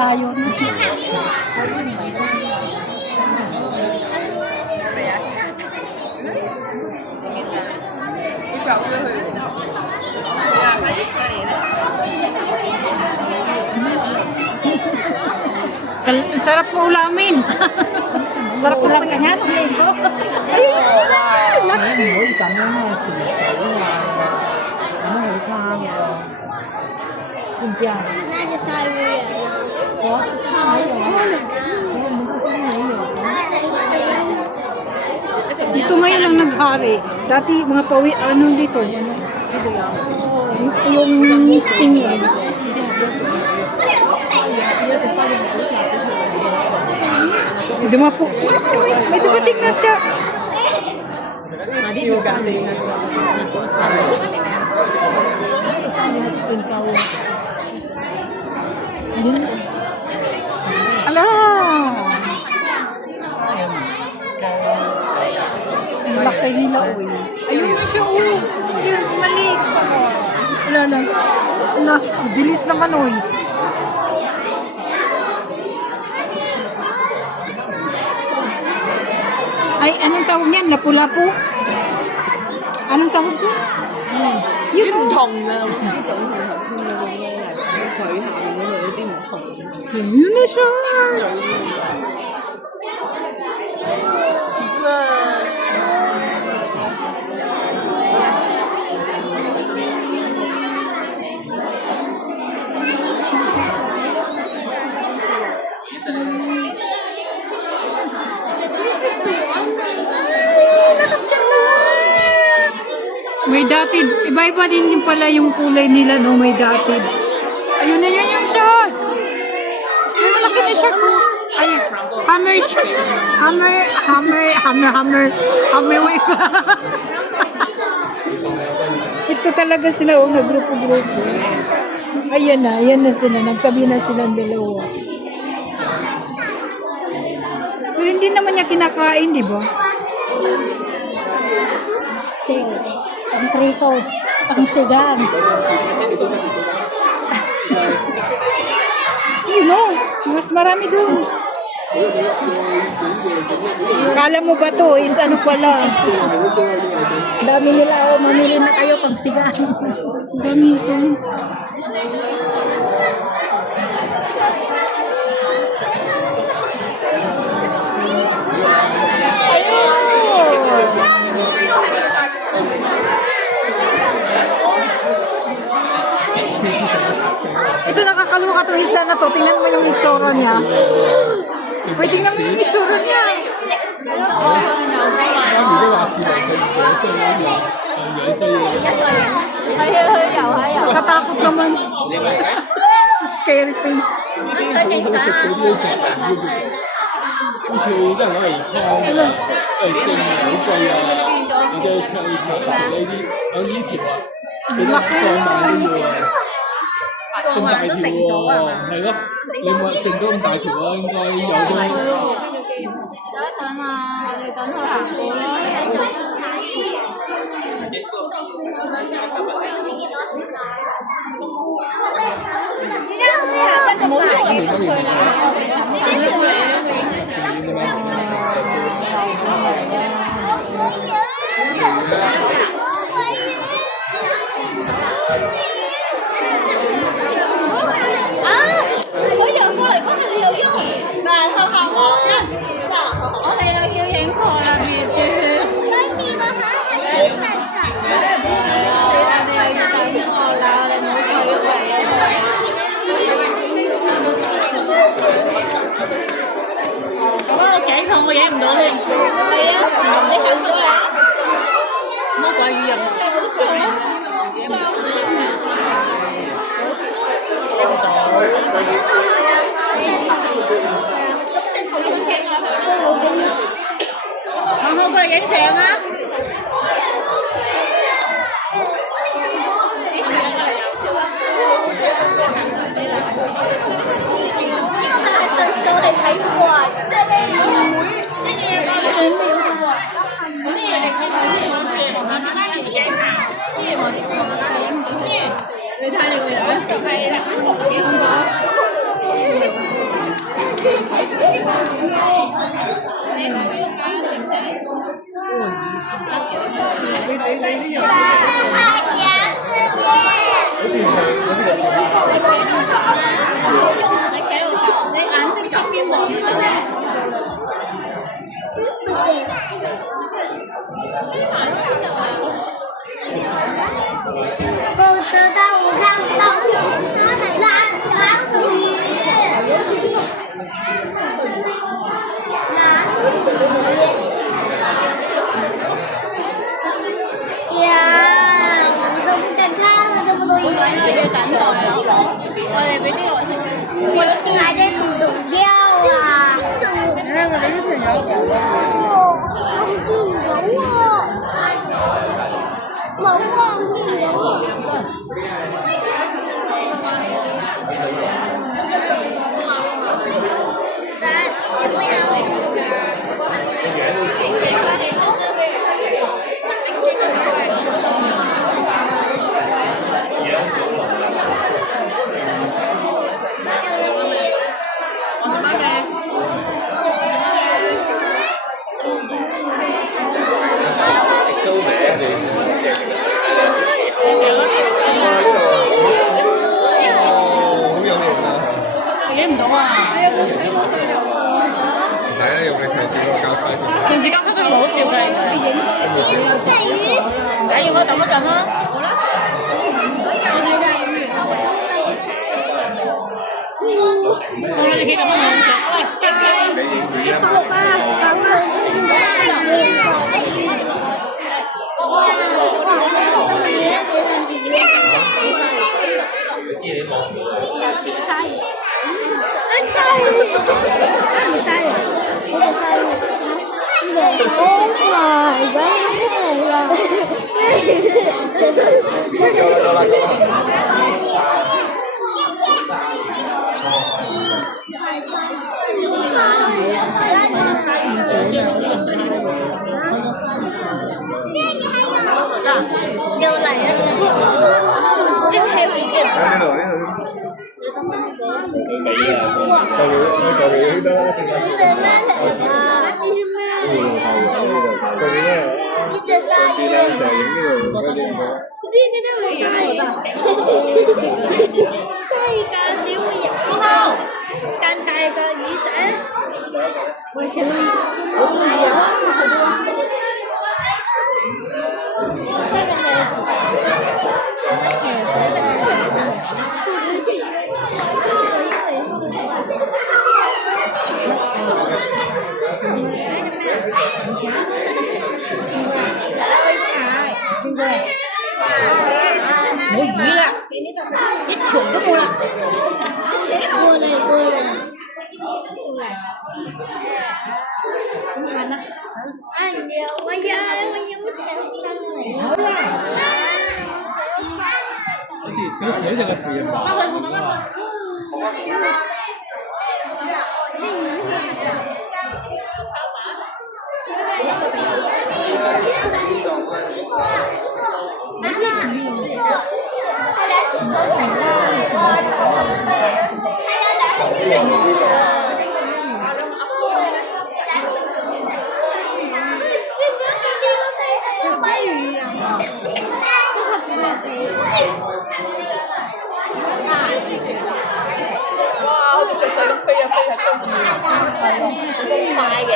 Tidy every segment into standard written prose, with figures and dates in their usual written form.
Layo na. Sarap mo ulamin. Sarap ulamin yan. Ayun na.那就鲨鱼人Ito ngayon ang naghari. Dati mga pawi, ano dito? Yung stinger. Dumapo. May dumating na siya. Ala! Laki nila, uy. Ayun na siya, uy. Ayun, maliit. Wala na. Wala, bilis naman, uy. Ay, anong tawag yan? Lapu-lapu? Anong tawag yan? 唔同嘅呢種同頭先嗰種咧係嘴下面嗰度有啲唔同。 Yun na siya. May datid. Iba-iba din yung pala yung kulay nila, no? May datid. Ayun na yun yung shot. Ay, malaki na shot ko. Ay, hammer shot. Hammer wave. Ito talaga sila, oh, nagrupo-grupo. Ayan na sila. Nagtabi na silang dalawa. Pero hindi naman niya kinakain, di ba? Sige. Pang prito, pang sigang. No, mas marami doon. Kala mo ba to is ano pala? Dami nila, mamili na kayo pang sigang. Dami ito. Ito nakakaluka itong isda na to. Tingnan mo yung itsura niya. Pwede tingnan mo yung itsura niya. Nakatakot naman. Scary face. 水警察啊！好似真係攞嚟劏啊！誒正好貴啊！你嘅長白呢啲有呢條啊，幾多放萬都要啊！咁大條喎，係咯，你冇剩到咁大條啊，應該有都。等一等啊，我哋等佢行過啦。唔好用幾分佢啦。我游過嚟嗰陣你又喐，嗱，後後我1、2、3，我哋又要影過啦，別住。媽咪，我下係先拍相。我哋又要等我啦，我哋冇退位啊。咁我頸痛，我影唔到你。係啊，你行咗嚟。乜鬼語音？好做啊！行好過嚟影相啊！呢個就係上次我哋睇過啊，即係呢你眼睛側邊望嘅啫。我得到我看到蓝的鱼，呀，我都不敢看了，这么多鱼。要等待啊！我哋俾啲外星人，我还在咚咚跳啊！你睇我哋啲朋友講嘅。好勁喎！冇啊，好勁喎！影唔到啊！你有冇睇到佢哋？唔使啦，用你上次嗰個交叉先。上次交出咗裸照嘅，影到嘅時候有隻魚。睇要唔要等一陣啦？好啦。我哋幾咁樣影相？喂，你影魚啊！你知你望到啦。又嚟一隻，呢個係幾隻？呢度。佢尾啊，夠你得啦，算啦。呢隻咩嚟㗎？呢隻鯊魚。呢啲都冇鯊魚㗎。鯊魚點會有？咁大個魚仔。我想問，我都有。現在還有幾隻？冇魚啦，一條都冇啦。過嚟。咁行啦。按鈕，我有錢上嚟。好啦。好似佢好似個條人馬。哇！好似雀仔咁飛啊飛啊追住，咁快嘅。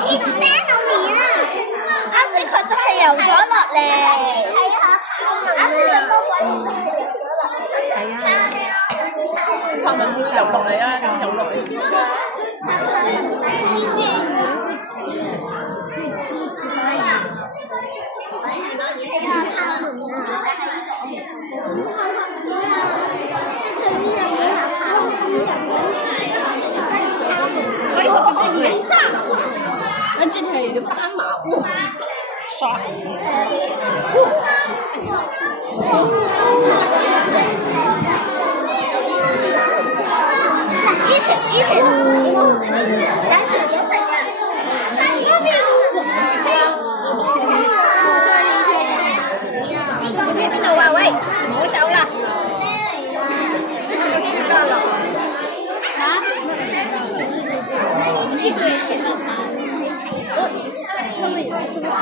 呢個 friend 到你啊！啱先佢真係游咗落嚟，睇下啱先隻魔鬼魚真係游咗落嚟，拍文會游落嚟啊！咁游落嚟先啦。我之前係斑馬，爽。呢條，兩條都食啊！走啊喂，唔好走啦。知道了。啊？这个也挺好看。他们有这么好。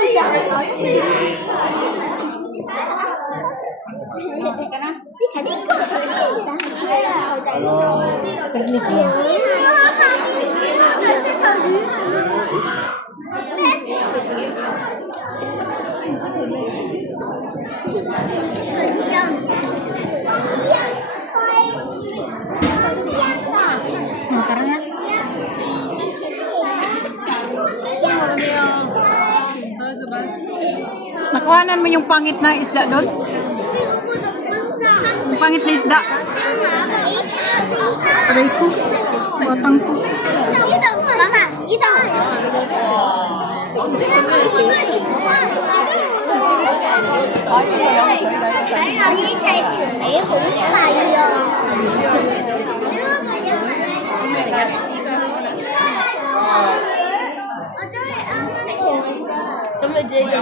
比较高兴。睇邊個？整呢啲。呢個係石頭魚。Mau tara na. Nakuhanan mo yung pangit na isda doon? Yung pangit na isda. Aray ko. Batang to. 你等会儿，妈妈，你等会儿。还有一隻條尾好細啊！我中意啱食。咁你自己做。